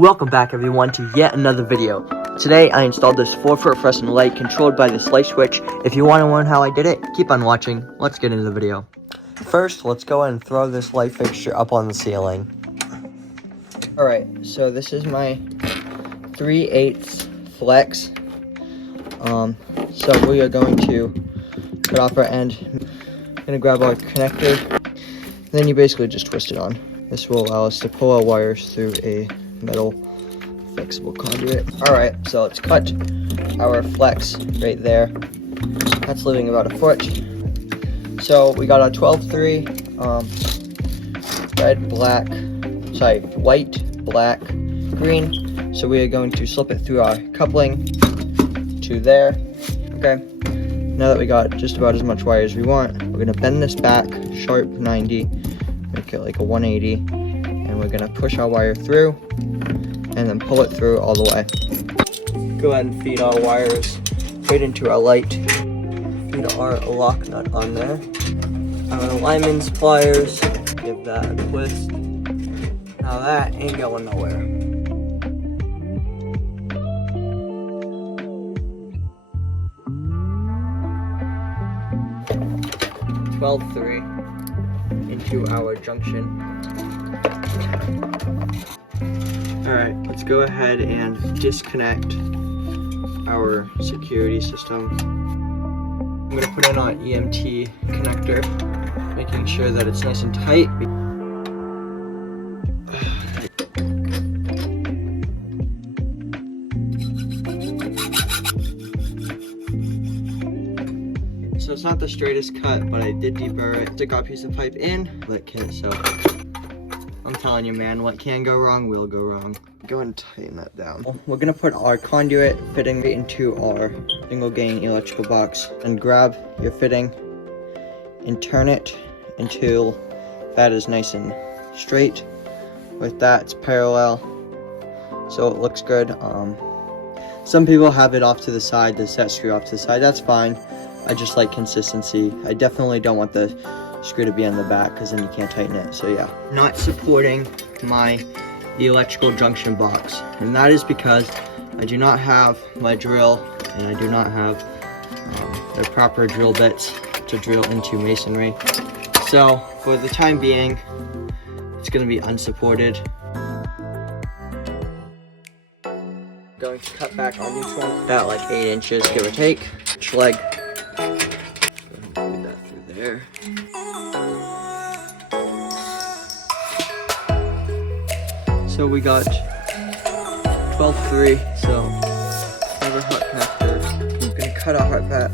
Welcome back everyone to yet another video. Today I installed this 4-foot fluorescent light controlled by this light switch. If you want to learn how I did it, keep on watching. Let's get into the video. First, let's go ahead and throw this light fixture up on the ceiling. Alright, so this is my 3/8 flex. So we are going to cut off our end. I'm going to grab our connector. Then you basically just twist it on. This will allow us to pull our wires through a metal flexible conduit. Alright, so let's cut our flex right there. That's leaving about a foot. So we got our 12-3, white, black, green. So we are going to slip it through our coupling to there. Okay, now that we got just about as much wire as we want, we're going to bend this back, sharp 90, make it like a 180, and we're going to push our wire through and then pull it through all the way. Go ahead and feed our wires right into our light. Feed our lock nut on there. Our alignment pliers, give that a twist. Now that ain't going nowhere. (12-3) into our junction. Alright, let's go ahead and disconnect our security system. I'm going to put in our EMT connector, making sure that it's nice and tight. So it's not the straightest cut, but I did deburr it. Stick our piece of pipe in, so I'm telling you, man, what can go wrong will go wrong. Go ahead and tighten that down. We're gonna put our conduit fitting right into our single gain electrical box, and grab your fitting and turn it until that is nice and straight. With that, it's parallel, so it looks good. Some people have it off to the side, the set screw off to the side. That's fine. I just like consistency. I definitely don't want the screw to be on the back because then you can't tighten it. So yeah, not supporting my electrical junction box, and that is because I do not have my drill and I do not have the proper drill bits to drill into masonry. So for the time being, it's going to be unsupported. Going to cut back on each one about like 8 inches, give or take. Each leg. Put that through there. So we got 12-3, so have a hot connector. I'm gonna cut a hot pat.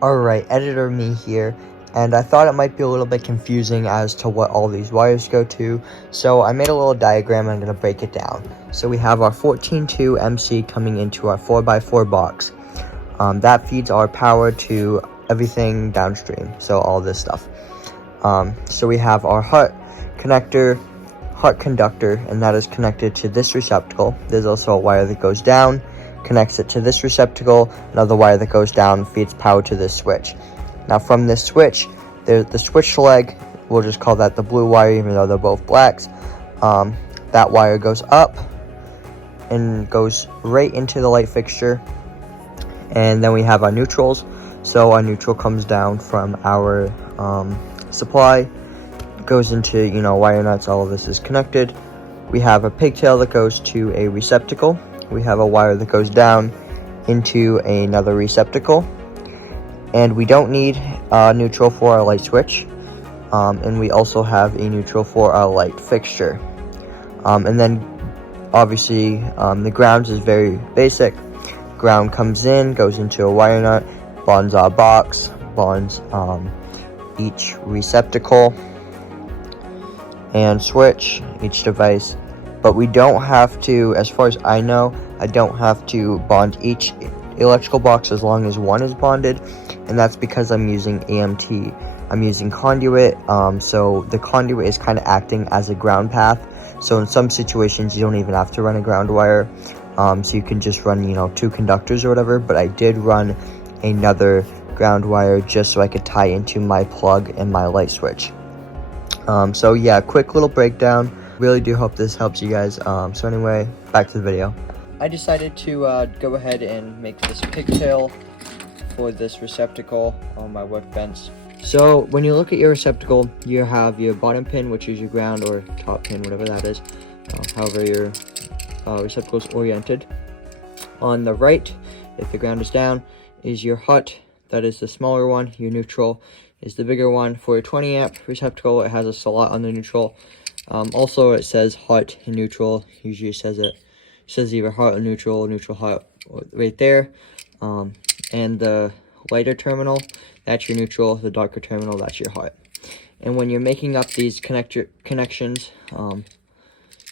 Alright, editor me here, and I thought it might be a little bit confusing as to what all these wires go to, so I made a little diagram and I'm going to break it down. So we have our 14.2 MC coming into our 4x4 box. That feeds our power to everything downstream, so all this stuff. So we have our HUT connector, HUT conductor, and that is connected to this receptacle. There's also a wire that goes down, connects it to this receptacle. Another wire that goes down feeds power to this switch. Now from this switch, there's the switch leg. We'll just call that the blue wire, even though they're both blacks. That wire goes up and goes right into the light fixture. And then we have our neutrals. So our neutral comes down from our supply, goes into, you know, wire nuts. All of this is connected. We have a pigtail that goes to a receptacle. We have a wire that goes down into another receptacle. And we don't need a neutral for our light switch. And we also have a neutral for our light fixture. And then obviously the ground is very basic. Ground comes in, goes into a wire nut, bonds our box, bonds each receptacle and switch, each device. But we don't have to, as far as I know, I don't have to bond each electrical box as long as one is bonded, and that's because I'm using AMT. I'm using conduit, so the conduit is kind of acting as a ground path. So in some situations, you don't even have to run a ground wire. So you can just run, you know, 2 conductors or whatever. But I did run another ground wire just so I could tie into my plug and my light switch. So yeah, quick little breakdown. Really do hope this helps you guys. So anyway, back to the video. I decided to go ahead and make this pigtail for this receptacle on my workbench. So when you look at your receptacle, you have your bottom pin, which is your ground, or top pin, whatever that is, however your receptacle is oriented. On the right, if the ground is down, is your HUT. That is the smaller one. Your neutral is the bigger one. For your 20 amp receptacle, it has a slot on the neutral. Also, it says HUT and neutral. Usually it says either HUT or neutral HUT right there. And the lighter terminal, that's your neutral. The darker terminal, that's your HUT. And when you're making up these connections,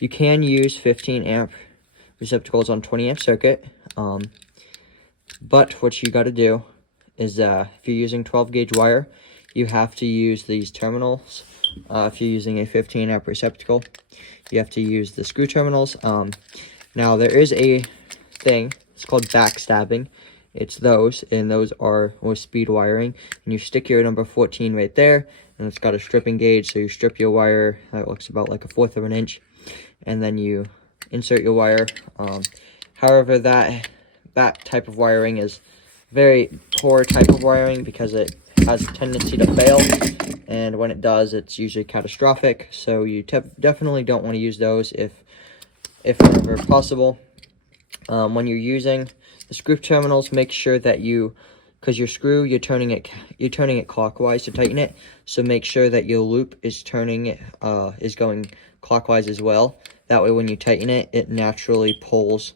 you can use 15 amp receptacles on 20 amp circuit. But what you got to do is if you're using 12 gauge wire, you have to use these terminals. If you're using a 15 amp receptacle, you have to use the screw terminals. Now there is a thing, it's called backstabbing. It's those, and those are with speed wiring. And you stick your number 14 right there, and it's got a stripping gauge, so you strip your wire. That looks about like 1/4 of an inch, and then you insert your wire. However, that type of wiring is very poor type of wiring because it has a tendency to fail, and when it does, it's usually catastrophic. So you definitely don't want to use those if ever possible. When you're using the screw terminals, make sure that because your screw, you're turning it clockwise to tighten it. So make sure that your loop is going clockwise as well. That way, when you tighten it, it naturally pulls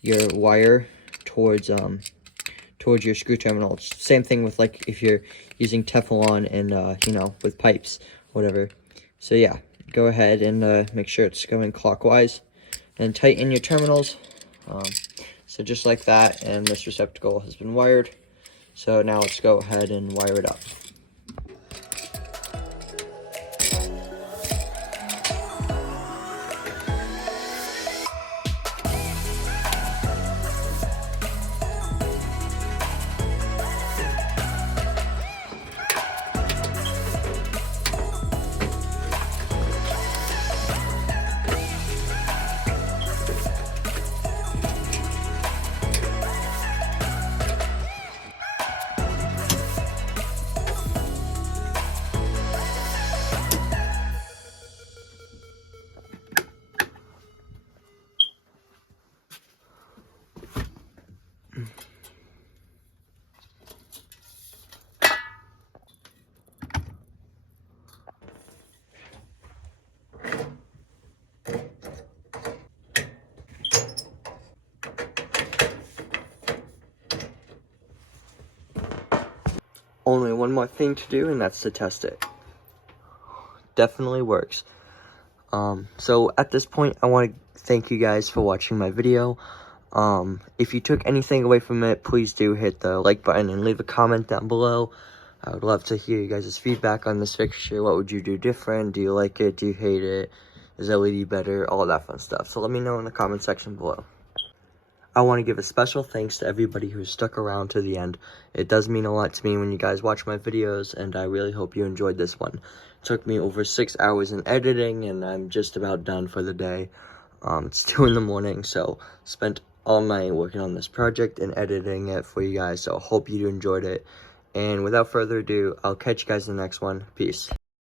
your wire towards your screw terminal. It's same thing with like if you're using Teflon and you know, with pipes, whatever. So yeah, go ahead and make sure it's going clockwise and tighten your terminals. So just like that, and this receptacle has been wired. So now let's go ahead and wire it up. Only one more thing to do, and that's to test it. Definitely works. So at this point, I want to thank you guys for watching my video. If you took anything away from it, please do hit the like button and leave a comment down below. I would love to hear you guys' feedback on this fixture. What would you do different? Do you like it? Do you hate it? Is LED better? All that fun stuff. So let me know in the comment section below. I want to give a special thanks to everybody who stuck around to the end. It does mean a lot to me when you guys watch my videos, and I really hope you enjoyed this one. It took me over 6 hours in editing, and I'm just about done for the day. It's 2 in the morning, so spent all night working on this project and editing it for you guys, so I hope you enjoyed it. And without further ado, I'll catch you guys in the next one. Peace.